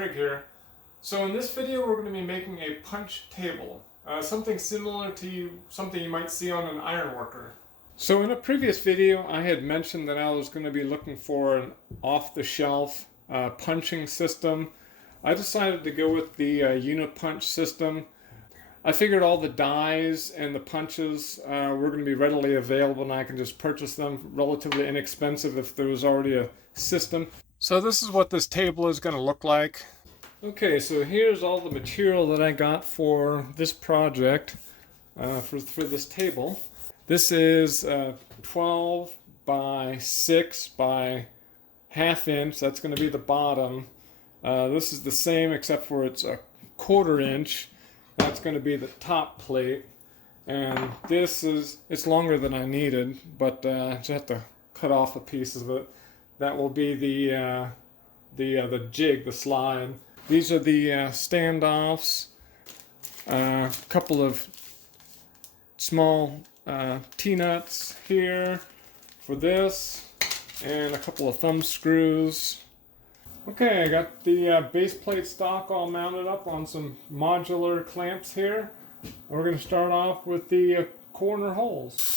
Craig here. So in this video we're going to be making a punch table, something similar to something you might see on an ironworker. So in a previous video I had mentioned that I was going to be looking for an off-the-shelf punching system. I decided to go with the Unipunch system. I figured all the dies and the punches were going to be readily available and I can just purchase them relatively inexpensive if there was already a system. So this is what this table is going to look like. Okay, so here's all the material that I got for this project, for this table. This is 12 by 6 by ½ inch. That's going to be the bottom. This is the same except for it's a ½ inch. That's going to be the top plate. And this is, it's longer than I needed, but I just have to cut off a piece of it. That will be the jig, the slide. These are the standoffs. A couple of small T-nuts here for this, and a couple of thumb screws. Okay, I got the base plate stock all mounted up on some modular clamps here. We're going to start off with the corner holes.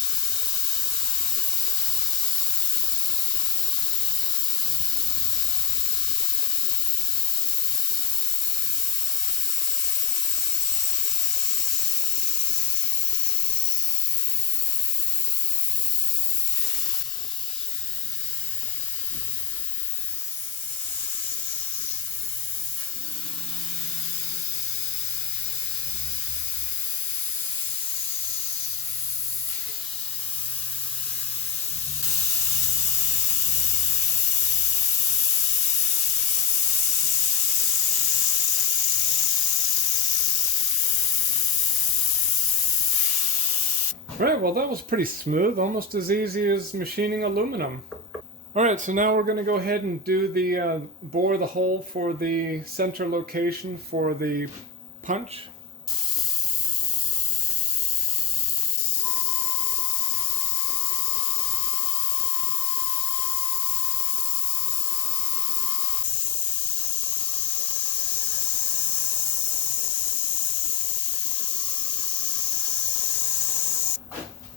Alright, well that was pretty smooth, almost as easy as machining aluminum. Alright, so now we're going to go ahead and do the bore the hole for the center location for the punch.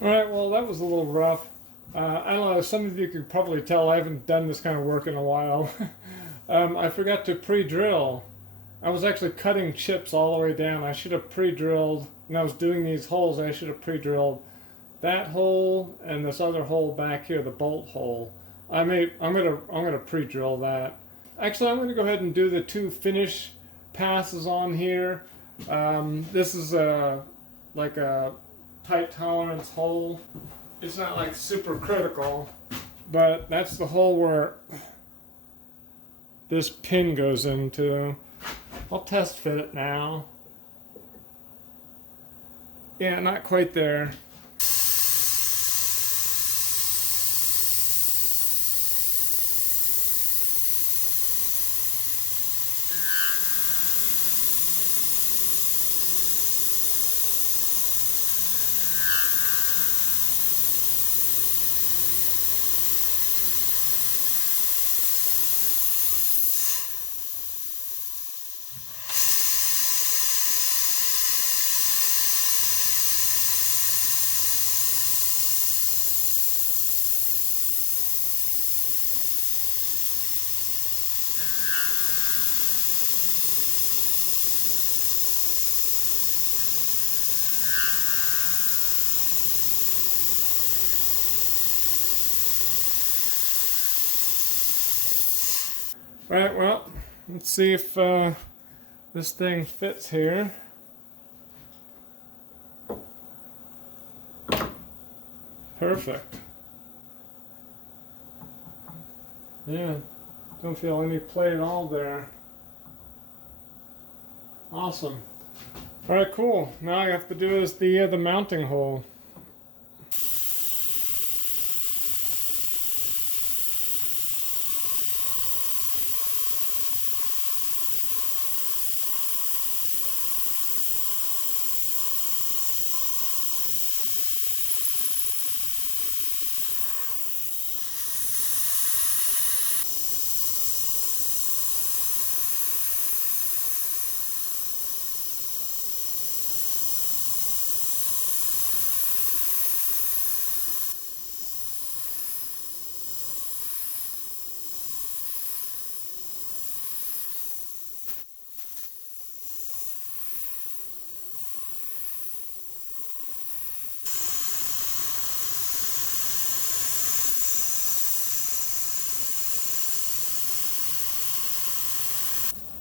Alright, well that was a little rough. I don't know, some of you could probably tell I haven't done this kind of work in a while. I forgot to pre-drill. I was actually cutting chips all the way down. I should have pre-drilled, when I was doing these holes, I should have pre-drilled that hole and this other hole back here, the bolt hole. I'm gonna pre-drill that. Actually, I'm gonna go ahead and do the 2 finish passes on here. This is like a tight tolerance hole. It's not like super critical, but that's the hole where this pin goes into. I'll test fit it now. Yeah, not quite there. Right, well, let's see if this thing fits here. Perfect. Yeah, don't feel any play at all there. Awesome. Alright, cool. Now all I have to do is the mounting hole.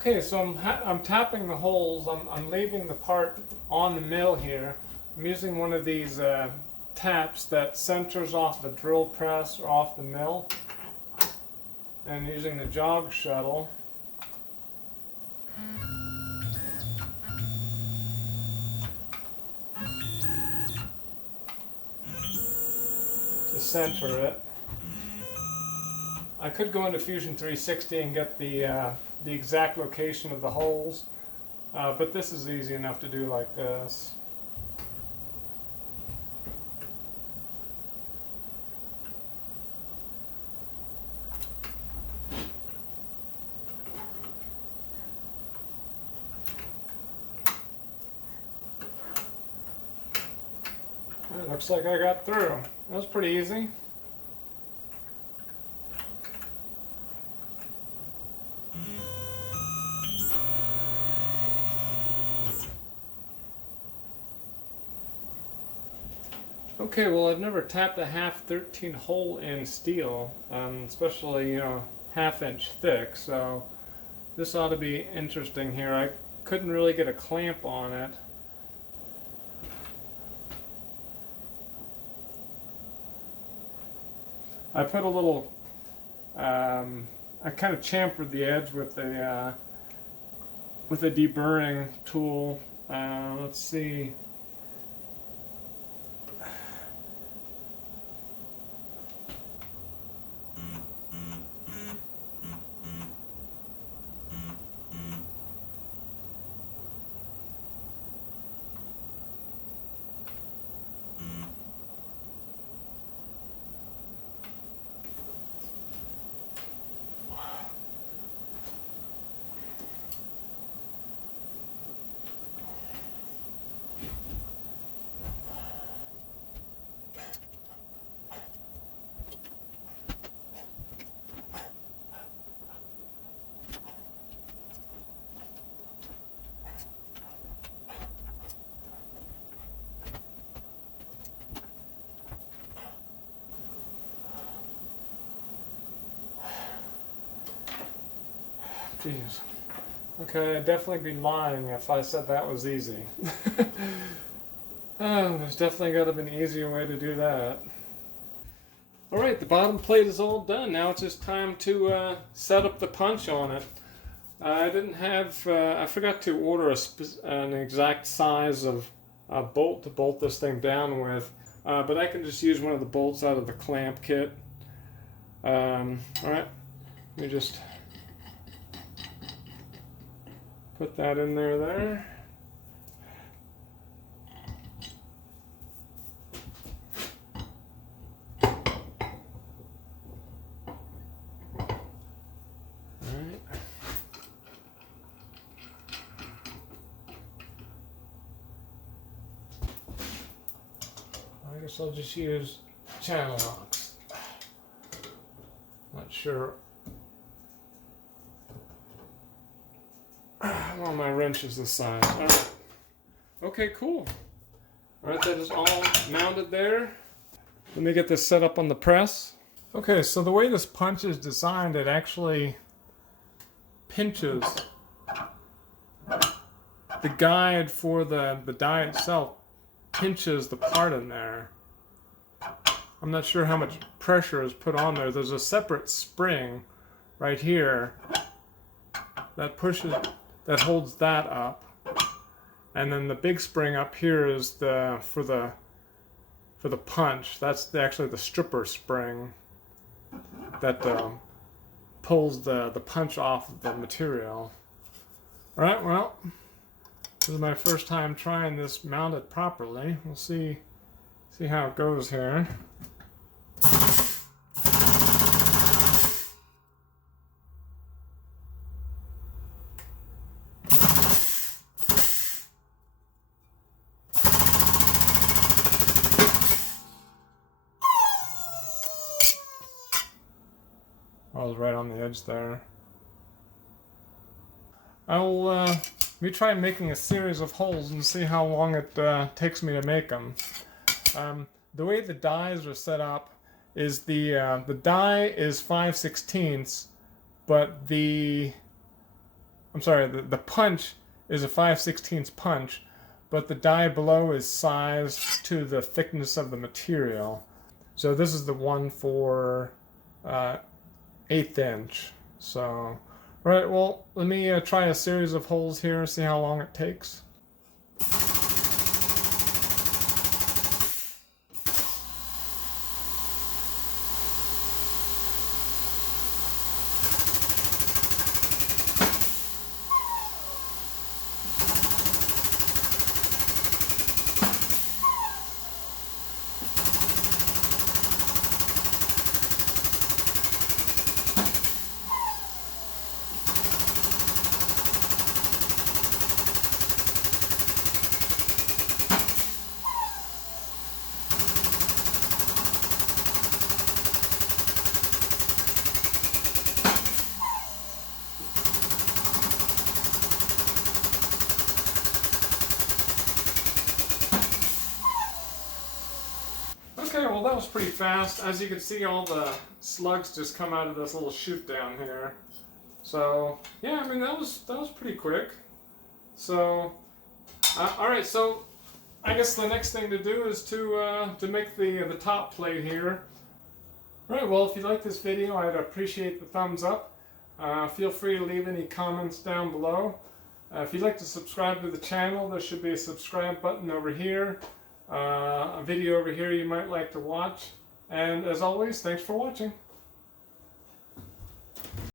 Okay, so I'm tapping the holes. I'm leaving the part on the mill here. I'm using one of these taps that centers off the drill press or off the mill, and using the jog shuttle to center it. I could go into Fusion 360 and get the exact location of the holes, but this is easy enough to do like this. It looks like I got through. That was pretty easy. Okay, well, I've never tapped a half 13 hole in steel, especially, half-inch thick, so this ought to be interesting here. I couldn't really get a clamp on it. I put a little, I kind of chamfered the edge with a deburring tool. Let's see. Jeez. Okay, I'd definitely be lying if I said that was easy. Oh, there's definitely got to be an easier way to do that. Alright, the bottom plate is all done. Now it's just time to set up the punch on it. I didn't have, I forgot to order an exact size of bolt to bolt this thing down with, but I can just use one of the bolts out of the clamp kit. Alright, let me just put that in there. Alright. I guess I'll just use channel locks. Not sure. Well, my wrench is this size. Alright. Okay, cool. Alright, that is all mounted there. Let me get this set up on the press. Okay, so the way this punch is designed, it actually pinches. The guide for the die itself pinches the part in there. I'm not sure how much pressure is put on there. There's a separate spring right here that pushes, that holds that up, and then the big spring up here is for the punch. That's actually the stripper spring that pulls the punch off of the material. All right, well, this is my first time trying this mounted properly. We'll see how it goes here. I was right on the edge there. I'll let me try making a series of holes and see how long it takes me to make them. The way the dies are set up is the die is 5/16, but the I'm sorry, the punch is a 5/16 punch, but the die below is sized to the thickness of the material. So this is the one for 1/8 inch. So, right, well, let me try a series of holes here, see how long it takes. Okay, well that was pretty fast. As you can see, all the slugs just come out of this little chute down here. So yeah, I mean that was pretty quick. So all right, so I guess the next thing to do is to make the top plate here. All right, well if you like this video, I'd appreciate the thumbs up. Feel free to leave any comments down below. If you'd like to subscribe to the channel, there should be a subscribe button over here. A video over here you might like to watch. And as always, thanks for watching.